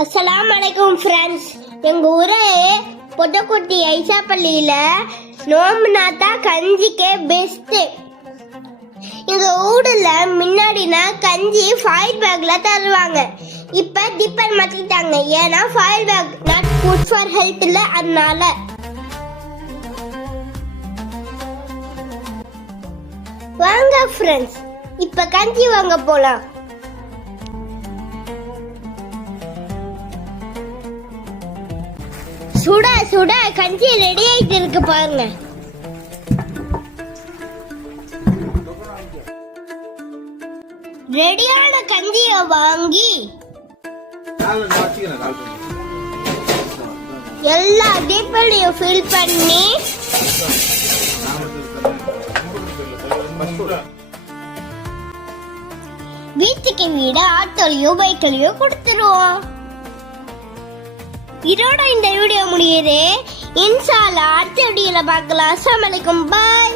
அஸ்ஸலாமு அலைக்கும் ஃப்ரெண்ட்ஸ். எங்கள் ஊரே பொட்டக்குட்டி ஐசா பள்ளியில் நோம்புனாத்தா கஞ்சிக்கே பெஸ்ட்டு. எங்கள் ஊரில் முன்னாடினா கஞ்சி ஃபாயில் பேக்கில் தருவாங்க. இப்போ டிப்பர் மாற்றிட்டாங்க. ஏன்னா foil pack not good for health இல்லை, அதனால. வாங்க ஃப்ரெண்ட்ஸ், இப்போ கஞ்சி வாங்க போகலாம். சுட சுட கஞ்சி ரெடி ஆயிட்டு இருக்கு பாருங்க. ரெடியான கஞ்சிய வாங்கி எல்லா டிப்பரையும் ஃபில் பண்ணி வீட்டுக்கு வீடு ஆட்டோலையோ பைக்லயோ கொடுத்துருவோம். இதோட இந்த வீடியோ முடியுது. இன்ஷா அல்லாஹ் அடுத்த வீடியோல பார்க்கலாம். அஸ்ஸலாமு அலைக்கும், பாய்.